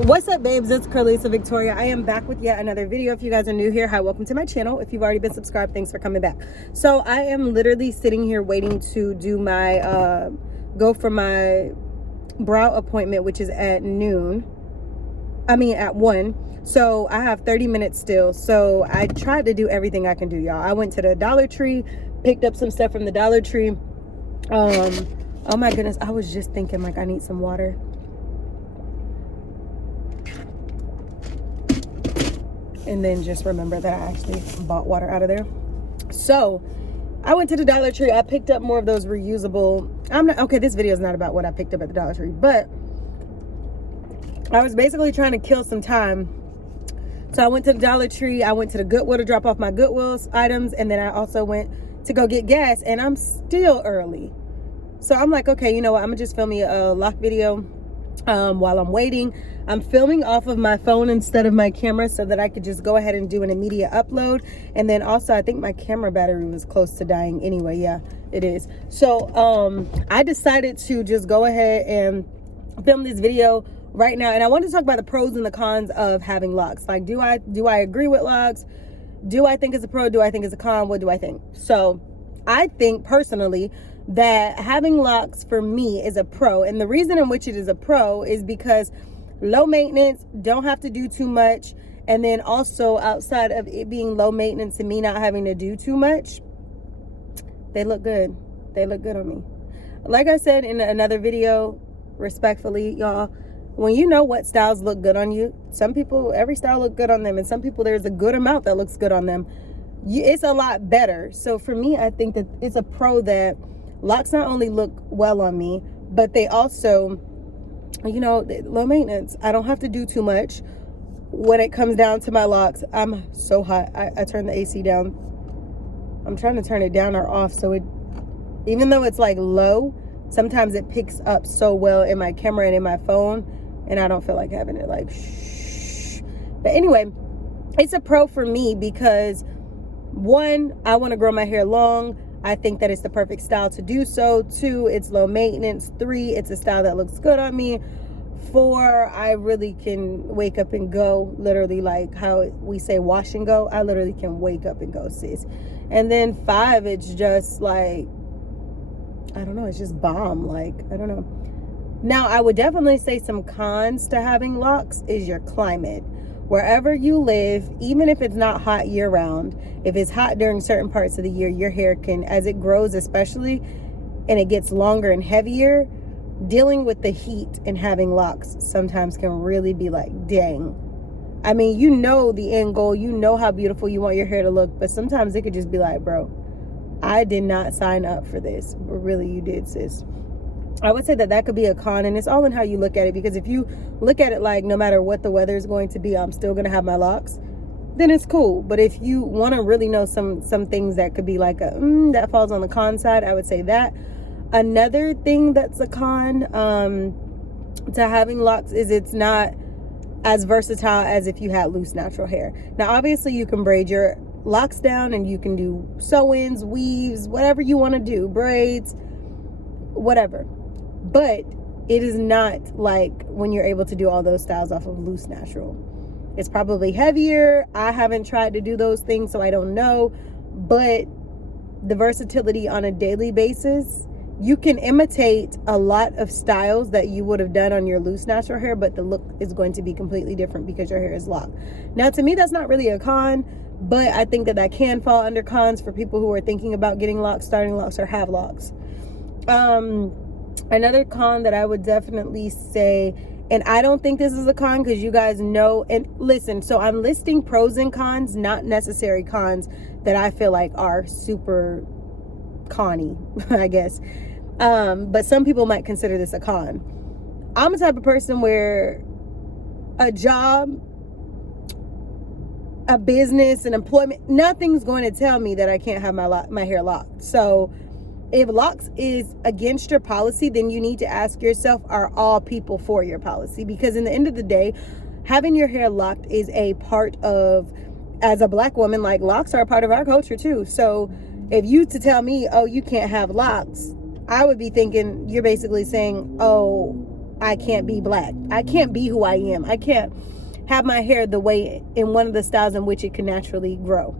What's up, babes? It's cralisa Victoria. I am back with yet another video. If you guys are new here, hi, welcome to my channel. If you've already been subscribed, thanks for coming back. So I am literally sitting here waiting to do my go for my brow appointment, which is at at 1. So I have 30 minutes still. So I tried to do everything I can do, y'all. I went to the Dollar Tree, picked up some stuff from the Dollar Tree. Oh my goodness, I was just thinking like I need some water. And then just remember that I actually bought water out of there. So I went to the Dollar Tree. I picked up more of those reusable. This video is not about what I picked up at the Dollar Tree, but I was basically trying to kill some time. So I went to the Dollar Tree. I went to the Goodwill to drop off my Goodwill items. And then I also went to go get gas, and I'm still early. So I'm like, okay, you know what? I'm gonna just film me a lock video while I'm waiting. I'm filming off of my phone instead of my camera so that I could just go ahead and do an immediate upload. And then also, I think my camera battery was close to dying anyway. Yeah, it is. So I decided to just go ahead and film this video right now. And I want to talk about the pros and the cons of having locks. Like, do I agree with locks? Do I think it's a pro? Do I think it's a con? What do I think? So I think personally that having locks for me is a pro. And the reason in which it is a pro is because low maintenance, don't have to do too much. And then also, outside of it being low maintenance and me not having to do too much, they look good. They look good on me. Like I said in another video, respectfully, y'all, when you know what styles look good on you, some people, every style look good on them, and some people, there's a good amount that looks good on them. It's a lot better. So for me, I think that it's a pro that locks not only look well on me, but they also, you know, low maintenance. I don't have to do too much when it comes down to my locks. I'm so hot. I turned the AC down. I'm trying to turn it down or off so it, even though it's like low, sometimes it picks up so well in my camera and in my phone, and I don't feel like having it like shh. But anyway, it's a pro for me because, one, I want to grow my hair long. I think that it's the perfect style to do so. 2, it's low maintenance. 3, it's a style that looks good on me. 4, I really can wake up and go, literally, like how we say wash and go. I literally can wake up and go, sis. And then 5, it's just like, I don't know, it's just bomb. Like, I don't know. Now, I would definitely say some cons to having locks is your climate. Wherever you live, even if it's not hot year round, if it's hot during certain parts of the year, your hair can, as it grows especially, and it gets longer and heavier, dealing with the heat and having locks sometimes can really be like, dang. I mean, you know the end goal, you know how beautiful you want your hair to look, but sometimes it could just be like, bro, I did not sign up for this. But really, you did, sis. I would say that could be a con, and it's all in how you look at it, because if you look at it like no matter what the weather is going to be, I'm still going to have my locks, then it's cool. But if you want to really know some things that could be like that falls on the con side, I would say that. Another thing that's a con to having locks is it's not as versatile as if you had loose natural hair. Now, obviously, you can braid your locks down and you can do sew-ins, weaves, whatever you want to do, braids, whatever. But it is not like when you're able to do all those styles off of loose natural. It's probably heavier. I haven't tried to do those things, so I don't know. But the versatility on a daily basis, you can imitate a lot of styles that you would have done on your loose natural hair, but the look is going to be completely different because your hair is locked. Now, to me, that's not really a con, but I think that can fall under cons for people who are thinking about getting locks, starting locks, or have locks. Another con that I would definitely say, and I don't think this is a con because you guys know, and listen, so I'm listing pros and cons, not necessary cons that I feel like are super conny, I guess. But some people might consider this a con. I'm a type of person where a job, a business, an employment, nothing's going to tell me that I can't have my hair locked. So if locks is against your policy, then you need to ask yourself, are all people for your policy? Because in the end of the day, having your hair locked is a part of, as a Black woman, like, locks are a part of our culture too. So if you to tell me, oh, you can't have locks, I would be thinking you're basically saying, oh, I can't be black. I can't be who I am. I can't have my hair the way in one of the styles in which it can naturally grow.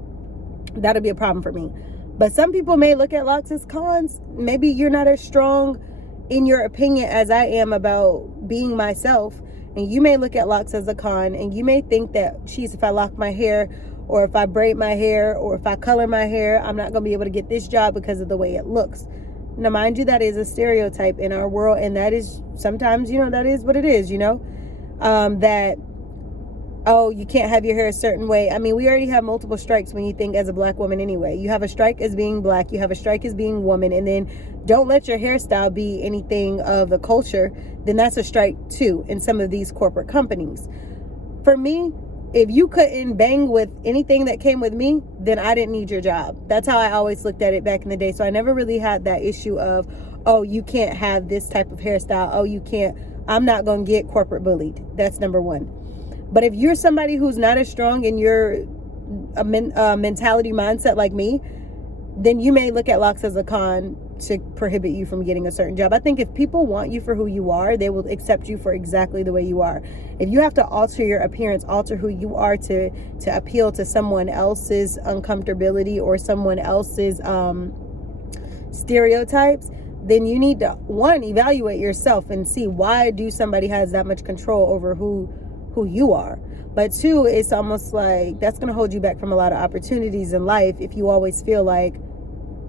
That'll be a problem for me. But some people may look at locks as cons. Maybe you're not as strong in your opinion as I am about being myself. And you may look at locks as a con, and you may think that, geez, if I lock my hair, or if I braid my hair, or if I color my hair, I'm not going to be able to get this job because of the way it looks. Now, mind you, that is a stereotype in our world, and that is sometimes, that is what it is, that, oh, you can't have your hair a certain way. I mean, we already have multiple strikes when you think as a black woman anyway. You have a strike as being black, you have a strike as being woman, and then don't let your hairstyle be anything of the culture, then that's a strike too in some of these corporate companies. For me, if you couldn't bang with anything that came with me, then I didn't need your job. That's how I always looked at it back in the day. So I never really had that issue of, oh, you can't have this type of hairstyle. Oh, you can't. I'm not going to get corporate bullied. That's number one. But if you're somebody who's not as strong in your mentality mindset like me, then you may look at locks as a con to prohibit you from getting a certain job. I think if people want you for who you are, they will accept you for exactly the way you are. If you have to alter your appearance, alter who you are to appeal to someone else's uncomfortability or someone else's stereotypes, then you need to, one, evaluate yourself and see why do somebody has that much control over who you are. But two, it's almost like that's going to hold you back from a lot of opportunities in life if you always feel like,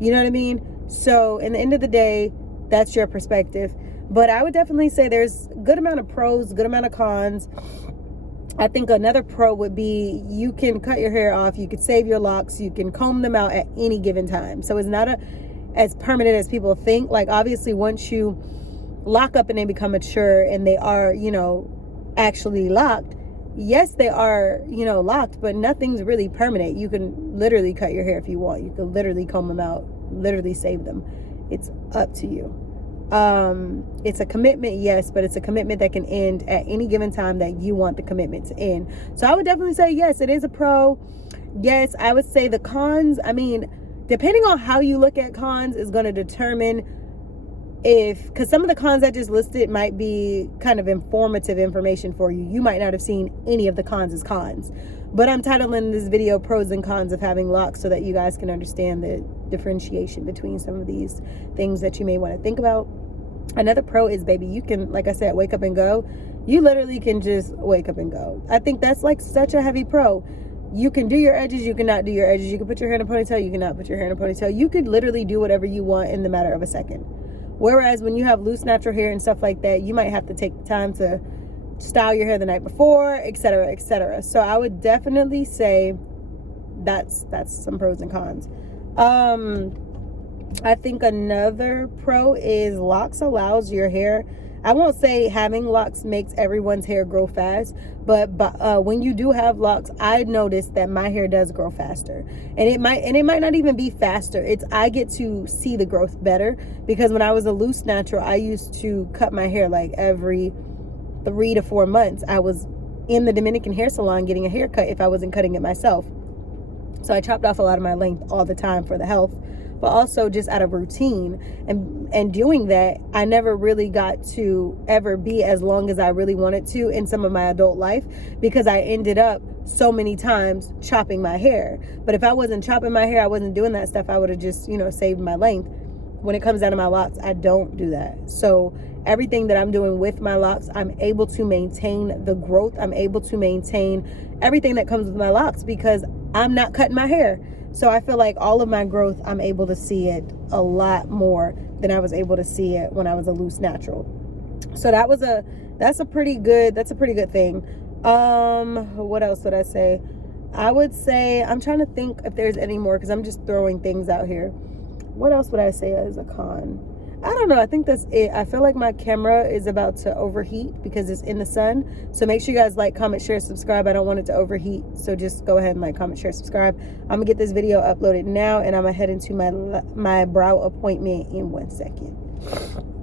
you know what I mean? So in the end of the day, that's your perspective. But I would definitely say there's a good amount of pros, good amount of cons. I think another pro would be you can cut your hair off, you could save your locks, you can comb them out at any given time. So it's not as permanent as people think. Like obviously once you lock up and they become mature and they are, actually locked, yes, they are, locked, but nothing's really permanent. You can literally cut your hair if you want. You can literally comb them out, literally save them. It's up to you. It's a commitment, yes, but it's a commitment that can end at any given time that you want the commitment to end. So I would definitely say, yes, it is a pro. Yes, I would say the cons, depending on how you look at cons is going to determine because some of the cons I just listed might be kind of informative information for you. You might not have seen any of the cons as cons, but I'm titling this video pros and cons of having locks so that you guys can understand the differentiation between some of these things that you may want to think about. Another pro is, baby, you can, like I said, wake up and go. You literally can just wake up and go. I think that's like such a heavy pro. You can do your edges, you cannot do your edges. You can put your hair in a ponytail, you cannot put your hair in a ponytail. You could literally do whatever you want in the matter of a second. Whereas when you have loose natural hair and stuff like that, you might have to take the time to style your hair the night before, etc., etc. So I would definitely say that's some pros and cons. I think another pro is locks allows your hair. I won't say having locks makes everyone's hair grow fast, but when you do have locks, I noticed that my hair does grow faster, and it might not even be faster. I get to see the growth better because when I was a loose natural, I used to cut my hair like every 3 to 4 months. I was in the Dominican hair salon getting a haircut if I wasn't cutting it myself. So I chopped off a lot of my length all the time for the health, but also just out of routine. And doing that, I never really got to ever be as long as I really wanted to in some of my adult life because I ended up so many times chopping my hair. But if I wasn't chopping my hair, I wasn't doing that stuff, I would have just, saved my length. When it comes down to my locks, I don't do that. So everything that I'm doing with my locks, I'm able to maintain the growth. I'm able to maintain everything that comes with my locks because I'm not cutting my hair. So I feel like all of my growth, I'm able to see it a lot more than I was able to see it when I was a loose natural. So that's a pretty good thing. What else would I say? I would say, I'm trying to think if there's any more because I'm just throwing things out here. What else would I say as a con? I don't know. I think that's it. I feel like my camera is about to overheat because it's in the sun. So make sure you guys like, comment, share, subscribe. I don't want it to overheat. So just go ahead and like, comment, share, subscribe. I'm going to get this video uploaded now and I'm going to head into my brow appointment in 1 second.